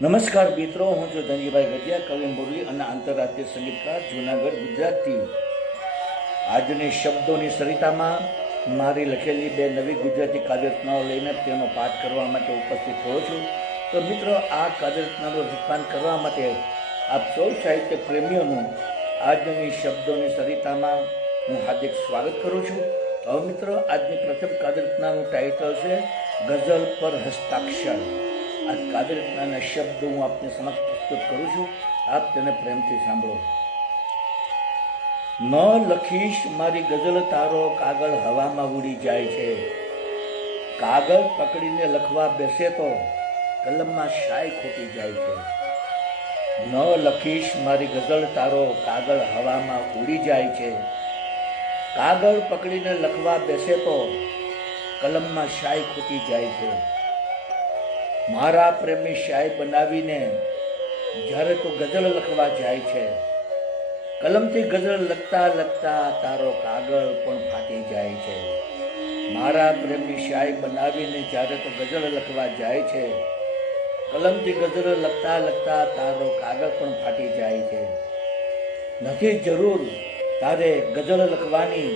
નમસ્કાર મિત્રો, હું છું ધનજીભાઈ ગઢિયા, કવિ મુરલી અને આંતરરાષ્ટ્રીય સંગીતકાર, જૂનાગઢ, ગુજરાતથી. આજની શબ્દોની સરિતામાં મારી લખેલી બે નવી ગુજરાતી કાવ્યરચનાઓ લઈને તેનો પાઠ કરવા માટે ઉપસ્થિત થયો છું. તો મિત્રો, આ કાવ્યરચનાનું રસપાન કરવા માટે આપ સૌ સાહિત્ય પ્રેમીઓનું આજની શબ્દોની સરિતામાં હું હાર્દિક સ્વાગત કરું છું. હવે મિત્રો, આજની પ્રથમ કાવ્યરચનાનું ટાઇટલ છે ગઝલ પર હસ્તાક્ષર. આ કાવ્યરચનાના શબ્દ હું આપને સમક્ષ પ્રસ્તુત કરું છું. આપ તેને પ્રેમથી સાંભળો. ન લખીશ મારી ગઝલ, તારો કાગળ હવામાં ઉડી જાય છે. કાગળ પકડીને લખવા બેસે તો કલમમાં શાય ખોટી જાય છે. ન લખીશ મારી ગઝલ, તારો કાગળ હવામાં ઉડી જાય છે. કાગળ પકડીને લખવા બેસે તો કલમમાં શાય ખોટી જાય છે. મારા પ્રેમી શાય બનાવીને જ્યારે તું ગઝલ લખવા જાય છે, કલમથી ગઝલ લખતા લખતા તારો કાગળ પણ ફાટી જાય છે. મારા પ્રેમી શાય બનાવીને જ્યારે તું ગઝલ લખવા જાય છે, કલમથી ગઝલ લખતા લખતા તારો કાગળ પણ ફાટી જાય છે. નથી જરૂર તારે ગઝલ લખવાની,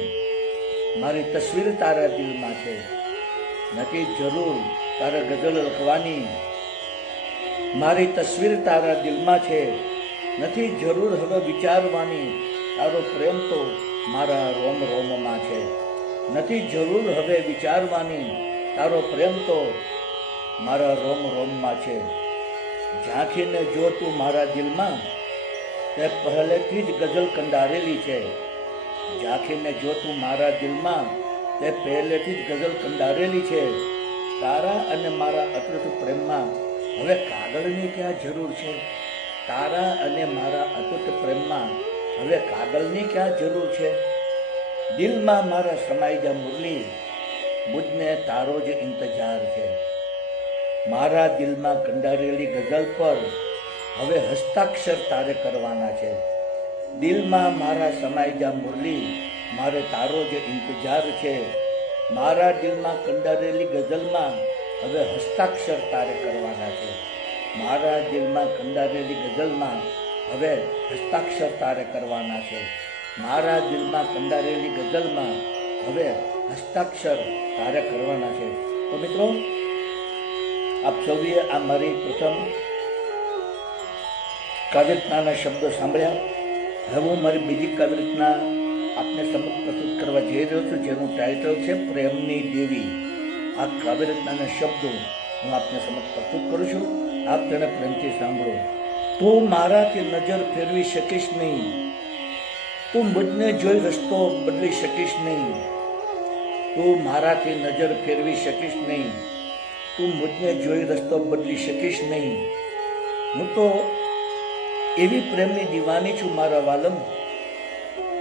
મારી તસવીર તારા દિલમાં છે. નથી જરૂર તારે ગઝલ લખવાની, મારી તસવીર તારા દિલમાં છે. નથી જરૂર હવે વિચારવાની, તારો પ્રેમ તો મારા રોમ રોમમાં છે. નથી જરૂર હવે વિચારવાની, તારો પ્રેમ તો મારા રોમ રોમમાં છે. ઝાંખીને જો તું મારા દિલમાં, તે પહેલેથી જ ગઝલ કંડારેલી છે. ઝાંખીને જો તું મારા દિલમાં, તે પહેલેથી જ ગઝલ કંડારેલી છે. તારા અને મારા અતૂટ પ્રેમમાં હવે કાગળની ક્યાં જરૂર છે. તારા અને મારા અતૂટ પ્રેમમાં હવે કાગળની ક્યાં જરૂર છે. દિલમાં મારા સમાઈ જા મુરલી, મુજને તારો જ ઇંતજાર છે. મારા દિલમાં કંડારેલી ગઝલ પર હવે હસ્તાક્ષર તારે કરવાના છે. દિલમાં મારા સમાઈ જા મુરલી, મારે તારો જ ઇંતજાર છે. મારા દિલમાં કંડારેલી ગઝલમાં હવે હસ્તાક્ષર તારે કરવાના છે. મારા દિલમાં કંડારેલી ગઝલમાં હવે હસ્તાક્ષર તારે કરવાના છે. મારા દિલમાં કંડારેલી ગઝલમાં હવે હસ્તાક્ષર તારે કરવાના છે. તો મિત્રો, આપ સૌએ આ મારી પ્રથમ કાવ્યરચનાના શબ્દો સાંભળ્યા. હવે હું મારી બીજી કાવ્યરચના આપને સમક્ષ પ્રસ્તુત કરવા જઈ રહ્યો છું, જેનું ટાઇટલ છે પ્રેમની દેવી. આ કાવ્યરચનાના શબ્દો હું આપને સમક્ષ પ્રસ્તુત કરું છું. આપ તેને પ્રેમથી સાંભળો. તું મારાથી નજર ફેરવી શકીશ નહીં, તું મુજને જોઈ રસ્તો બદલી શકીશ નહીં. તું મારાથી નજર ફેરવી શકીશ નહીં, તું મુજને જોઈ રસ્તો બદલી શકીશ નહીં. હું તો એવી પ્રેમની દીવાની છું મારા વાલમ,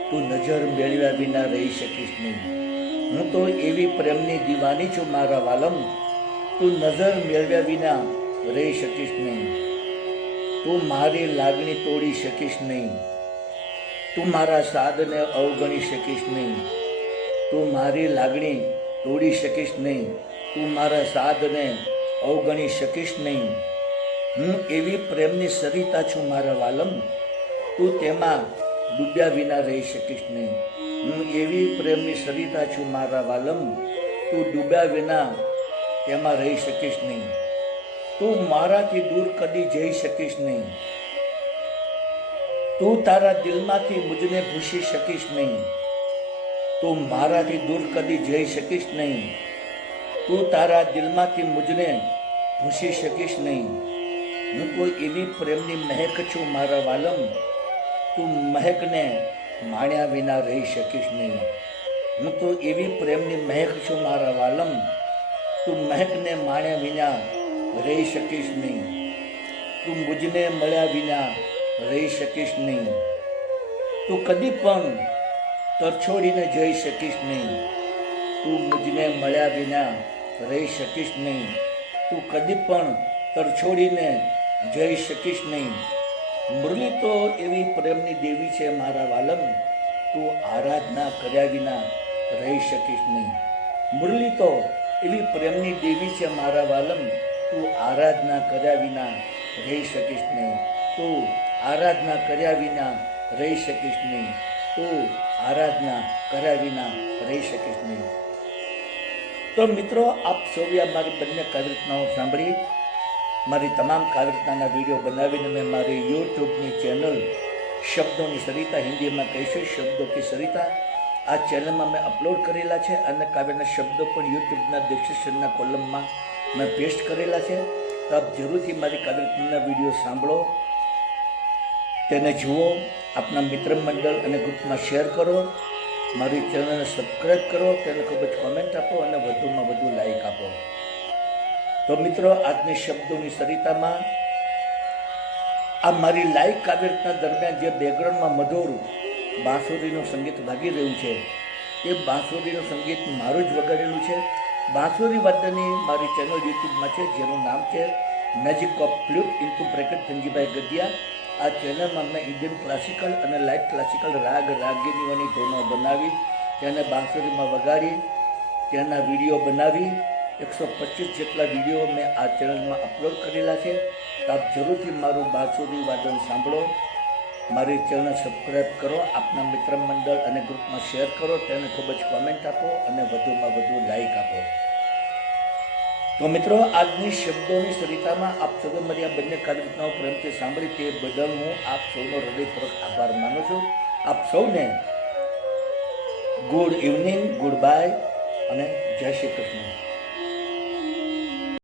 તું નજર મેળવ્યા વિના રહી શકીશ નહીં. હું તો એવી પ્રેમની દીવાની છું મારા વાલમ, તું નજર મેળવ્યા વિના રહી શકીશ નહીં. તું મારી લાગણી તોડી શકીશ નહીં, તું મારા સાદને અવગણી શકીશ નહીં. તું મારી લાગણી તોડી શકીશ નહીં, તું મારા સાદને અવગણી શકીશ નહીં. હું એવી પ્રેમની સરિતા છું મારા વાલમ, તું તેમાં ડૂબ્યા વિના રહી શકીશ નહીં. હું એવી પ્રેમની સરિતા છું મારા વાલમ, તું ડૂબ્યા વિના તેમાં રહી શકીશ નહીં. તું મારાથી દૂર કદી જઈ શકીશ નહીં, તું તારા દિલમાંથી મુજને ભૂસી શકીશ નહીં. તું મારાથી દૂર કદી જઈ શકીશ નહીં, તું તારા દિલમાંથી મુજને ભૂસી શકીશ નહીં. હું કોઈ એવી પ્રેમની મહેક છું મારા વાલમ, તું મહેકને માણ્યા વિના રહી શકીશ નહીં. હું તો એવી પ્રેમની મહેક છું મારા વાલમ, તું મહેકને માણ્યા વિના રહી શકીશ નહીં. તું મુજને મળ્યા વિના રહી શકીશ નહીં. તું કદી પણ તરછોડીને જઈ શકીશ નહીં. તું મુજને મળ્યા વિના રહી શકીશ નહીં. તું કદી પણ તરછોડીને જઈ શકીશ નહીં. મુરલી તો એવી પ્રેમની દેવી છે મારા વાલમ, તું આરાધના કર્યા વિના રહી શકીશ નહીં. મુરલી તો એવી પ્રેમની દેવી છે મારા વાલમ, તું આરાધના કર્યા વિના રહી શકીશ નહીં, તું આરાધના કર્યા વિના રહી શકીશ નહીં, તું આરાધના કર્યા વિના રહી શકીશ નહીં. તો મિત્રો, આપ સૌએ મારી બંને કાવ્યરચનાઓ સાંભળી. મારી તમામ કાવ્યરચનાના વિડીયો બનાવીને મેં મારી યુટ્યુબની ચેનલ શબ્દોની સરિતા, હિન્દીમાં કહીશું શબ્દો કી સરિતા, આ ચેનલમાં મેં અપલોડ કરેલા છે અને કાવ્યના શબ્દો પણ યુટ્યુબના ડિસ્ક્રિપ્શનના કોલમમાં મેં પેસ્ટ કરેલા છે. તો આપ જરૂરથી મારી કાવ્યરચનાના વિડીયો સાંભળો, તેને જુઓ, આપના મિત્ર મંડળ અને ગ્રુપમાં શેર કરો, મારી ચેનલને સબસ્ક્રાઈબ કરો, તેને ખૂબ જ કોમેન્ટ આપો અને વધુમાં વધુ લાઈક આપો. તો મિત્રો, આજની શબ્દોની સરિતામાં આ મારી લાઈવ કાવ્યરચના દરમિયાન જે બેકગ્રાઉન્ડમાં મધુર બાંસુરીનું સંગીત વાગી રહ્યું છે, એ બાંસુરીનું સંગીત મારું જ વગાડેલું છે. બાંસુરી વાદ્યની મારી ચેનલ યુટ્યુબમાં છે, જેનું નામ છે magic of flute into bracket Dhanjibhai Gadhiya. આ ચેનલમાં મેં ઇન્ડિયન ક્લાસિકલ અને લાઇટ ક્લાસિકલ રાગિનીઓની ધૂનો બનાવી, તેને બાંસુરીમાં વગાડી, તેના વિડીયો બનાવી 125 જેટલા વિડીયો મેં આ ચેનલમાં અપલોડ કરેલા છે. તો આપ જરૂરથી મારું બાંસુરી વાદન સાંભળો, મારી ચેનલ સબસ્ક્રાઈબ કરો, આપના મિત્ર મંડળ અને ગ્રુપમાં શેર કરો, તેને ખૂબ જ કોમેન્ટ આપો અને વધુમાં વધુ લાઈક આપો. તો મિત્રો, આજની શબ્દોની સરિતામાં આપ સૌએ મારી આ બંને કાવ્યરચનાઓ પ્રેમથી સાંભળી તે બદલ હું આપ સૌનો હૃદયપૂર્વક આભાર માનું છું. આપ સૌને ગુડ ઇવનિંગ, ગુડ બાય અને જય શ્રી કૃષ્ણ.